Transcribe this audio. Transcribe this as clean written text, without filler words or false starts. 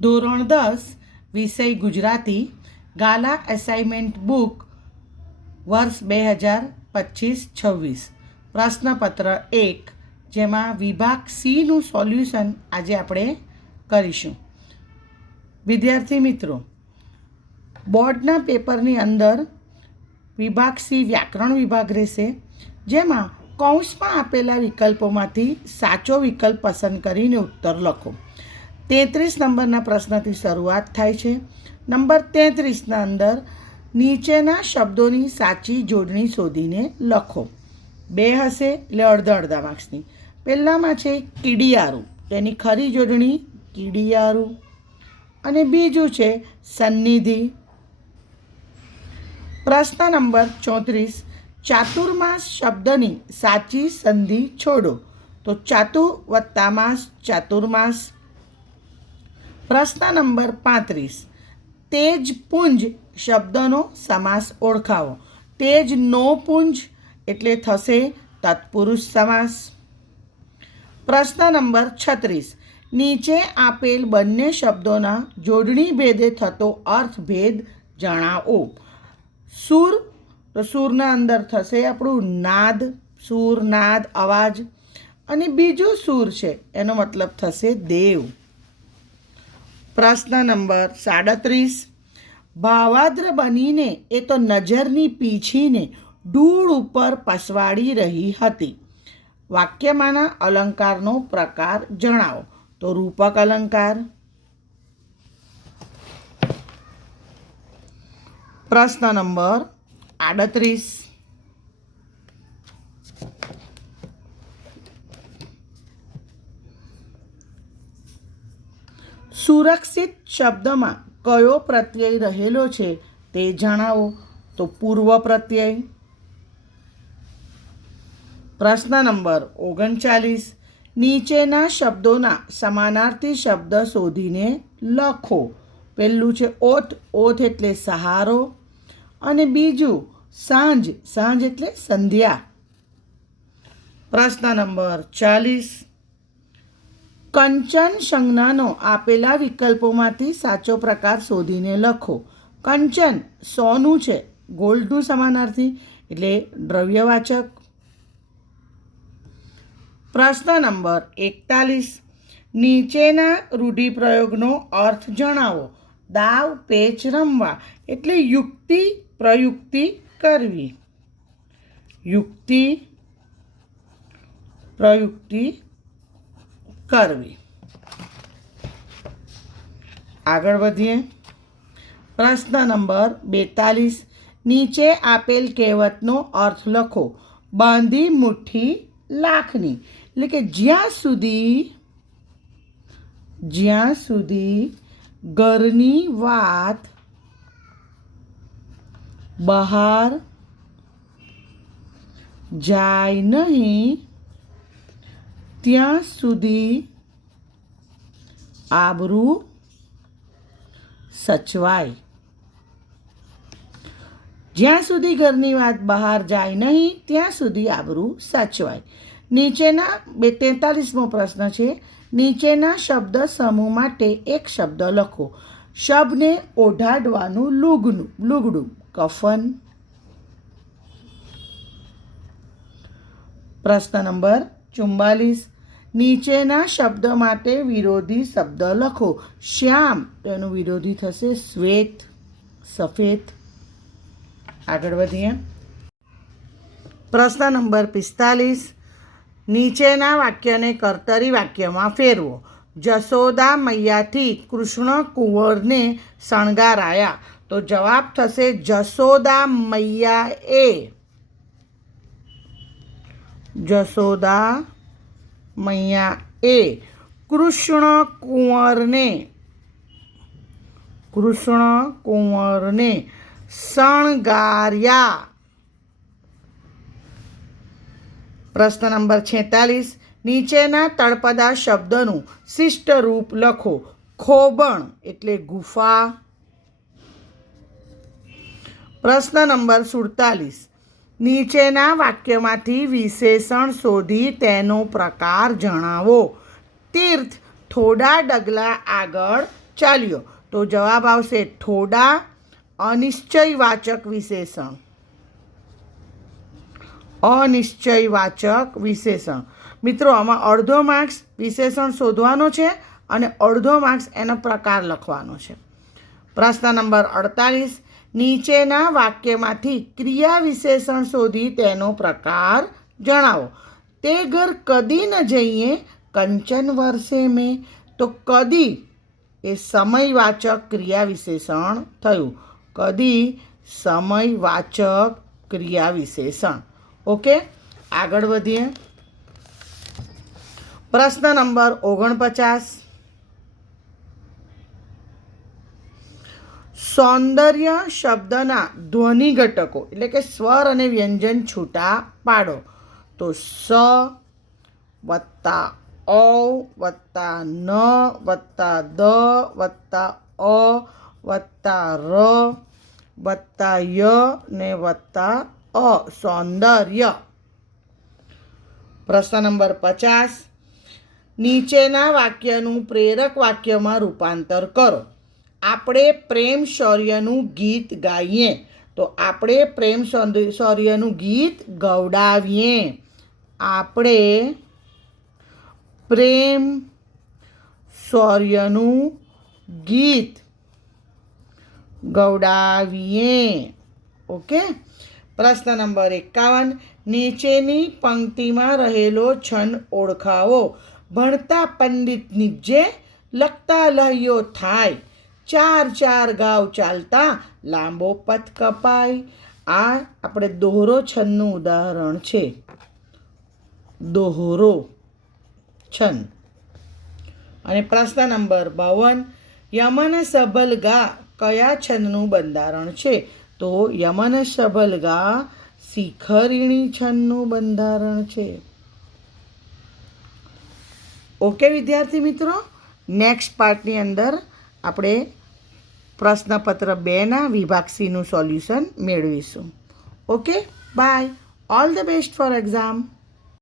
ધોરણ 10 વિષય ગુજરાતી ગાલા assignment book વર્ષ 2025-26 પ્રશ્નપત્ર 1 જેમાં વિભાગ સીનું સોલ્યુશન આજે આપણે કરીશું. વિદ્યાર્થી મિત્રો, બોર્ડના પેપરની અંદર વિભાગ સી વ્યાકરણ વિભાગ રહેશે, જેમાં કૌંસમાં આપેલા વિકલ્પોમાંથી સાચો વિકલ્પ પસંદ કરીને ઉત્તર લખો. 33 નંબરના પ્રશ્નથી શરૂઆત થાય છે. નંબર 33ના અંદર નીચેના શબ્દોની સાચી જોડણી શોધીને લખો. 2 હશે એટલે અડધા માર્ક્સની. પહેલામાં છે કીડિયારું, તેની ખરી જોડણી કીડિયારું. અને બીજું છે સન્નિધિ. પ્રશ્ન નંબર 34, ચાતુર્માસ શબ્દની સાચી સંધિ છોડો. તો ચાતુ વત્તા માસ ચાતુર્માસ. પ્રશ્ન નંબર 35, તેજપુંજ શબ્દનો સમાસ ઓળખાવો. તેજનો પુંજ એટલે થશે તત્પુરુષ સમાસ. પ્રશ્ન નંબર 36, નીચે આપેલ બંને શબ્દોના જોડણી ભેદે થતો અર્થભેદ જણાવો. સૂર, તો સૂરના અંદર થશે આપણું નાદ, સૂર નાદ અવાજ. અને બીજું સૂર છે એનો મતલબ થશે દેવ. પ્રશ્ન નંબર 37, ભાવાદ્ર બનીને એ તો નજરની પીછીને ધૂળ ઉપર પસવાડી રહી હતી. વાક્યમાંના અલંકારનો પ્રકાર જણાવો. તો રૂપક અલંકાર. પ્રશ્ન નંબર 38, સુરક્ષિત શબ્દમાં કયો પ્રત્યય રહેલો છે તે જણાવો. તો પૂર્વ પ્રત્યય. પ્રશ્ન નંબર 39, નીચેના શબ્દોના સમાનાર્થી શબ્દ શોધીને લખો. પહેલું છે ઓથ, ઓથ એટલે સહારો. અને બીજું સાંજ, સાંજ એટલે સંધ્યા. પ્રશ્ન નંબર 40, કંચન સંજ્ઞાનો આપેલા વિકલ્પોમાંથી સાચો પ્રકાર શોધીને લખો. કંચન સોનું છે, ગોલ્ડનું સમાનાર્થી એટલે દ્રવ્યવાચક. પ્રશ્ન નંબર 41, નીચેના રૂઢિપ્રયોગનો અર્થ જણાવો. દાવ પેચ રમવા એટલે યુક્તિ પ્રયુક્તિ કરવી. યુક્તિ પ્રયુક્તિ કરવી. આગળ વધીએ. પ્રશ્ન નંબર 42, નીચે આપેલ કહેવતનો અર્થ લખો. બાંધી મુઠ્ઠી લાખની એટલે કે જ્યાં સુધી ઘરની વાત બહાર જાય નહીં ત્યાં સુધી આબરૂ સચવાય. જ્યાં સુધી ઘરની વાત બહાર જાય નહીં ત્યાં સુધી આબરૂ સચવાય. નીચેના 43મો પ્રશ્ન છે. નીચેના શબ્દ સમૂહ માટે એક શબ્દ લખો. શબને ઓઢાડવાનું લુગડું કફન. પ્રશ્ન નંબર 44, નીચેના શબ્દ માટે વિરોધી શબ્દ લખો. શ્યામ, તો એનું વિરોધી થશે શ્વેત, સફેદ. આગળ વધીએ. પ્રશ્ન નંબર 45, નીચેના વાક્યને કર્તરી વાક્યમાં ફેરવો. જશોદા મૈયાથી કૃષ્ણ કુંવરને શણગારાયા. તો જવાબ થશે જશોદા મૈયાએ કૃષ્ણ કુંવરને શણગાર્યા. પ્રશ્ન નંબર 46, નીચેના તળપદા શબ્દનું શિષ્ટ રૂપ લખો. ખોબણ એટલે ગુફા. પ્રશ્ન નંબર 47, નીચેના વાક્યમાંથી વિશેષણ શોધી તેનો પ્રકાર જણાવો. તીર્થ થોડા ડગલા આગળ ચાલ્યો. તો જવાબ આવશે થોડા અનિશ્ચયવાચક વિશેષણ. અનિશ્ચયવાચક વિશેષણ. મિત્રો, આમાં અડધો માર્ક્સ વિશેષણ શોધવાનો છે અને અડધો માર્ક્સ એનો પ્રકાર લખવાનો છે. પ્રશ્ન નંબર 48. નીચેના વાક્યમાંથી ક્રિયા વિશેષણ શોધી તેનો પ્રકાર જણાવો. તે ઘર કદી ન જઈએ કંચન વર્ષે મેં. તો કદી એ સમયવાચક ક્રિયા વિશેષણ થયું. કદી સમયવાચક ક્રિયા વિશેષણ. ઓકે, આગળ વધીએ. પ્રશ્ન નંબર 49. સૌંદર્ય શબ્દના ધ્વનિ ઘટકો એટલે કે સ્વર અને વ્યંજન છૂટા પાડો. તો સ વત્તા ઓ વત્તા ન વત્તા દ વત્તા અ વત્તા ર વત્તા ય ને વત્તા અ. સૌંદર્ય. પ્રશ્ન નંબર 50. નીચેના વાક્યનું પ્રેરક વાક્યમાં રૂપાંતર કરો. આપણે પ્રેમ શૌર્યનું ગીત ગાઈએ. તો આપણે પ્રેમ શૌર્યનું ગીત ગવડાવીએ. આપણે પ્રેમ શૌર્યનું ગીત ગવડાવીએ. ઓકે. પ્રશ્ન નંબર 51. નીચેની પંક્તિમાં રહેલો છંદ ઓળખાવો. ભણતા પંડિત નીપજે, લખતા લહ્યો થાય, ચાર ચાર ગાવ ચાલતા લાંબો પથ કપાય. આ આપણે દોહરો છંદનું ઉદાહરણ છે. દોહરો છંદ. અને પ્રશ્ન નંબર 52. યમન સબલ ગા કયા છંદનું બંધારણ છે? તો યમન સબલ ગા શિખરિણી છંદનું બંધારણ છે. ઓકે વિદ્યાર્થી મિત્રો, નેક્સ્ટ પાર્ટની અંદર આપણે પ્રશ્નપત્ર 2ના વિભાગ સીનું સોલ્યુશન મેળવીશું. Okay, bye. All the best for exam.